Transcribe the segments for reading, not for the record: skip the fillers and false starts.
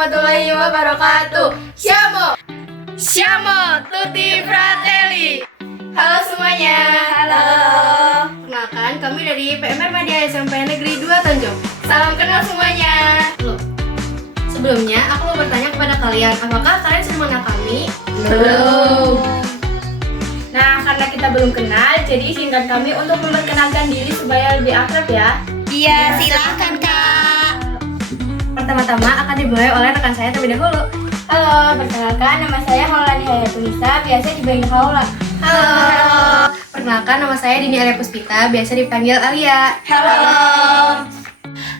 warahmatullahi wabarakatuh. Siamo tutti fratelli. Halo semuanya. Halo. Perkenalkan, kami dari PMR Media SMP Negeri 2 Tanjung. Salam kenal semuanya. Loh, sebelumnya aku mau bertanya kepada kalian, apakah kalian sudah mengenal kami? Belum. Nah, karena kita belum kenal, jadi izinkan kami untuk memperkenalkan diri supaya lebih akrab ya. Iya, silakan Kak. Pertama-tama akan dimulai oleh rekan saya terlebih dahulu. Halo, perkenalkan nama saya Maulani Hayatunisa, biasa dipanggil Haula. Halo. Perkenalkan, nama saya Dini Alia Puspita, biasa dipanggil Alia. Halo.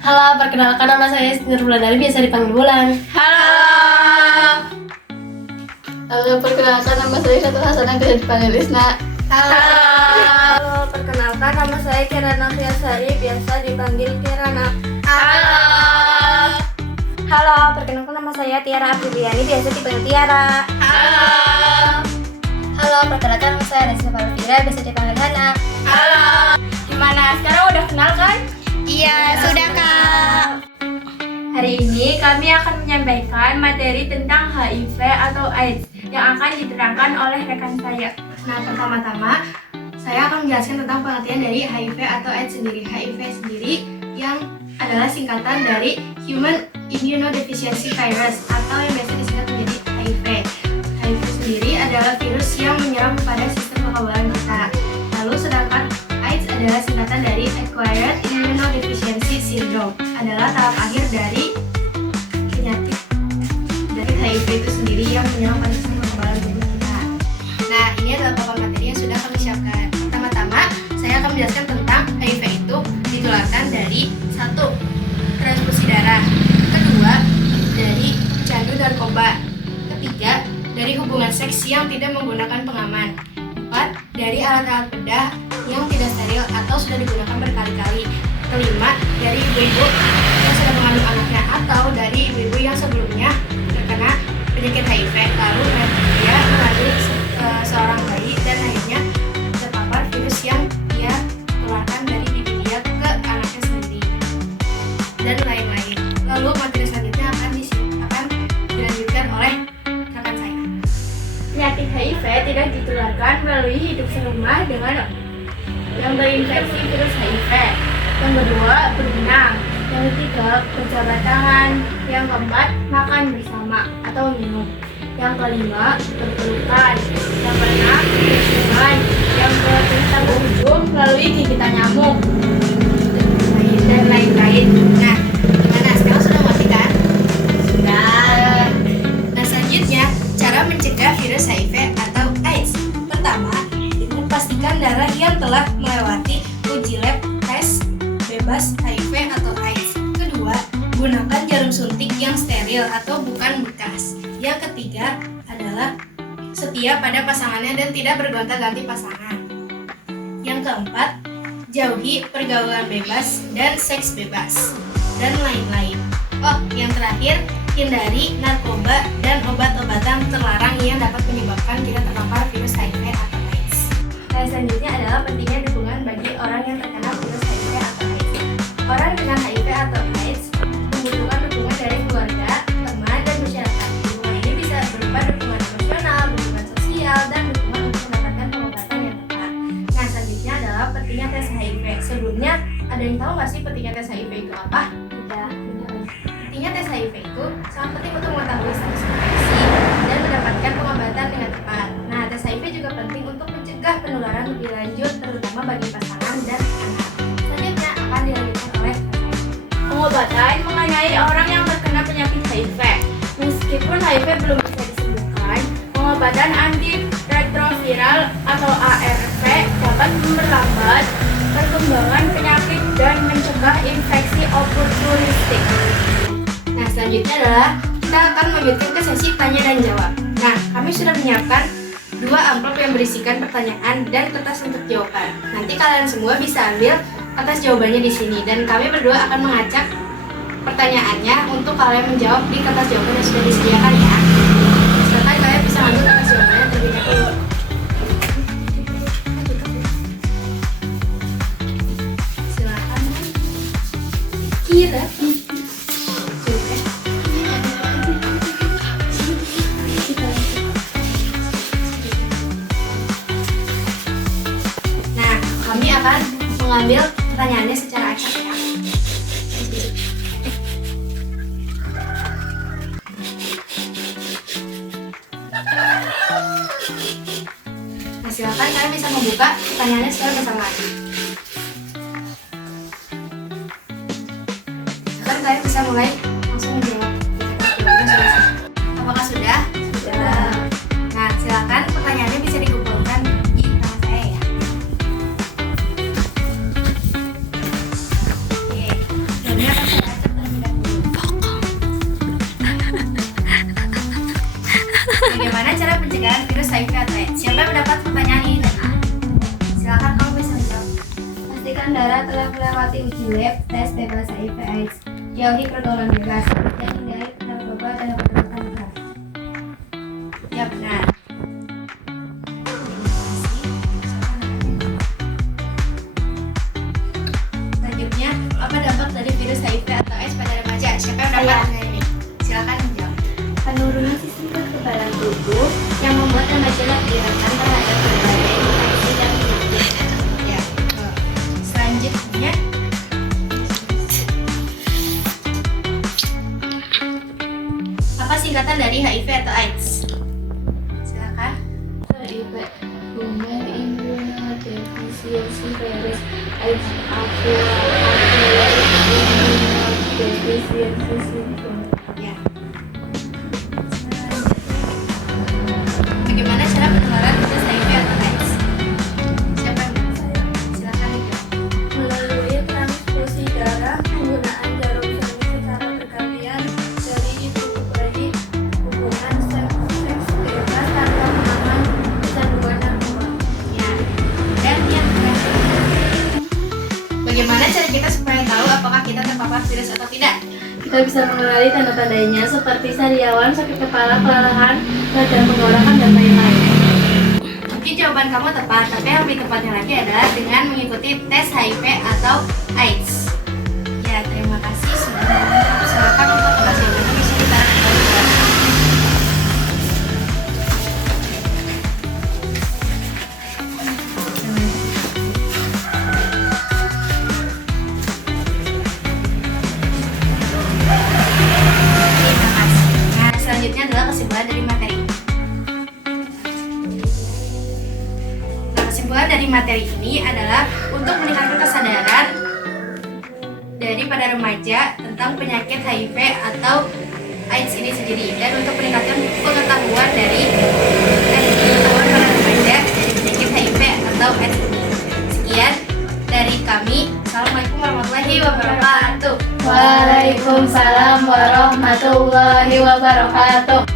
Halo, perkenalkan nama saya Nurul Dari, biasa dipanggil Bulan. Halo, perkenalkan nama saya Syatul Hasanah, biasa dipanggil Isna. Halo, perkenalkan nama saya Kirana Fiasari, biasa dipanggil Kirana. Halo, perkenalkan nama saya Tiara Apriliani, biasa dipanggil Tiara. Halo, perkenalkan nama saya Nesa Palfira, biasa dipanggil Hana. Gimana? Sekarang udah kenal kan? Iya, sudah Kak. Hari ini kami akan menyampaikan materi tentang HIV atau AIDS yang akan diterangkan oleh rekan saya. Nah, pertama-tama saya akan menjelaskan tentang pengertian dari HIV atau AIDS sendiri. HIV sendiri yang adalah singkatan dari Human Immunodeficiency Virus atau yang biasa disingkat menjadi HIV. HIV sendiri adalah virus yang menyerang pada sistem kekebalan kita. Lalu sedangkan AIDS adalah singkatan dari Acquired Immunodeficiency Syndrome, adalah tahap akhir dari penyakit HIV itu sendiri yang menyerang pada sistem kekebalan tubuh kita. Nah, ini adalah papan materi yang sudah kami siapkan. Pertama-tama, saya akan menjelaskan tentang HIV itu ditularkan dari 1. Transfusi darah. Kedua, dari candu narkoba. Ketiga, dari hubungan seks yang tidak menggunakan pengaman. 4. Dari alat-alat bedah yang tidak steril atau sudah digunakan berkali-kali. Kelima, dari ibu-ibu yang sudah mengandung anaknya atau dari ibu-ibu yang sebelumnya terkena penyakit HIV lalu dia mengandung seorang bayi dan akhirnya terpapar virus yang dia keluarkan dari ibu dia ke anaknya sendiri dan lain-lain. Lalu materi selanjutnya akan dilanjutkan oleh rekan saya. Penyakit HIV tidak ditularkan melalui hidup serumah dengan yang berinfeksi virus HIV. Yang kedua, berenang. Yang ketiga, berjabat tangan. Yang keempat, makan bersama atau minum. Yang kelima, berpelukan. Yang keenam, berhubungan. Yang ketujuh, melalui gigitan nyamuk Dan lain-lain. Nah, gimana? Sekarang sudah mengerti kan? Sudah. Nah, selanjutnya, cara mencegah virus HIV atau AIDS. Pertama, dengan pastikan darah yang telah melewati uji lab tes bebas HIV atau AIDS. Kedua, gunakan jarum suntik yang steril atau bukan bekas. Yang ketiga adalah setia pada pasangannya dan tidak bergonta-ganti pasangan. Yang keempat, jauhi pergaulan bebas dan seks bebas dan lain-lain. Oh, yang terakhir, hindari narkoba dan obat-obatan terlarang yang dapat menyebabkan kita terpapar virus HIV atau AIDS. Nah, selanjutnya adalah pentingnya dukungan bagi orang yang terkena virus HIV atau AIDS. Orang dengan HIV atau AIDS membutuhkan dukungan dari keluarga, teman, dan masyarakat. Dukungan ini bisa berupa dukungan emosional, dukungan sosial, dan dukungan untuk mendapatkan pengobatan yang tepat. Nah, selanjutnya adalah pentingnya tes HIV. Sebelumnya, ada yang tahu nggak sih pentingnya tes HIV itu apa? Tidak. Pentingnya tes HIV itu sangat penting untuk mengetahui status infeksi dan mendapatkan pengobatan dengan tepat. Nah, tes HIV juga penting untuk mencegah penularan lebih lanjut, terutama bagi pasangan dan anak. Selanjutnya akan dilanjutkan oleh Pengobatan mengenai orang yang terkena penyakit HIV. Meskipun HIV belum bisa disembuhkan, pengobatan antiretroviral atau ARV dapat memperlambat perkembangan penyakit dan mencegah infeksi oportunistik. Nah, selanjutnya adalah kita akan melanjutkan ke sesi tanya dan jawab. Nah, kami sudah menyiapkan 2 amplop yang berisikan pertanyaan dan kertas untuk jawaban. Nanti kalian semua bisa ambil kertas jawabannya di sini dan kami berdua akan mengacak pertanyaannya untuk kalian menjawab di kertas jawaban yang sudah disediakan ya. Silakan kalian bisa ambil kertas jawabannya terlebih dahulu. Silakan. Kira. silakan kalian bisa membuka pertanyaannya secara bersamaan. Sekarang kalian bisa mulai langsung menjawab. Apakah sudah? Sudah. Nah, silakan pertanyaannya bisa dikumpulkan di tangan saya ya. Oke, ini akan saya baca terlebih dahulu. Bagaimana cara pencegahan virus HIV atau AIDS? Siapa yang mendapat pertanyaan ini dan A? Silakan kamu bisa menjawab. Pastikan darah telah melewati uji lab tes bebas HIV/AIDS. Jauhi pergaulan bebas dan hindari narkoba dan obat-obatan keras. Ya benar. Selanjutnya, apa dampak dari virus HIV atau AIDS pada remaja? Siapa yang mendapat pertanyaan ini? Silakan menjawab. Penurunan sistem kekebalan tubuh yang membuat remaja lebih rentan terhadap berbagai infeksi dan penyakit. Ya. Selanjutnya, apa singkatan dari HIV atau AIDS? Silakan. HIV, Human Immunodeficiency Virus, AIDS, Acquired Immunodeficiency Syndrome. Ya. Bagaimana cara penularan virus HIV atau AIDS? Siapa yang menjawab? Silakan dijawab. Melalui transfusi darah, penggunaan jarum suntik secara bergantian dari ibu ke bayi, hubungan seks bebas tanpa pengaman, kecanduan narkoba. Ya. Dan yang terakhir, bagaimana cara kita supaya tahu apakah kita terpapar virus atau tidak? Kita bisa mengenali tanda-tandanya seperti sariawan, sakit kepala, kelelahan, badan tenggorokan, dan lain-lain. Mungkin jawaban kamu tepat, tapi yang lebih tepatnya lagi adalah dengan mengikuti tes HIV atau AIDS. Ya, terima kasih sudah menonton. Silakan untuk atas jawabannya bisa ditarik ke bawah. Terima kasih. Nah, selanjutnya adalah kesimpulan dari materi. Nah, kesimpulan dari materi ini adalah untuk meningkatkan kesadaran dari pada remaja tentang penyakit HIV atau AIDS ini sendiri, dan untuk meningkatkan pengetahuan dari pengetahuan para remaja dari penyakit HIV atau AIDS ini. Sekian dari kami. Assalamualaikum warahmatullahi wabarakatuh. Waalaikumsalam warahmatullahi wabarakatuh.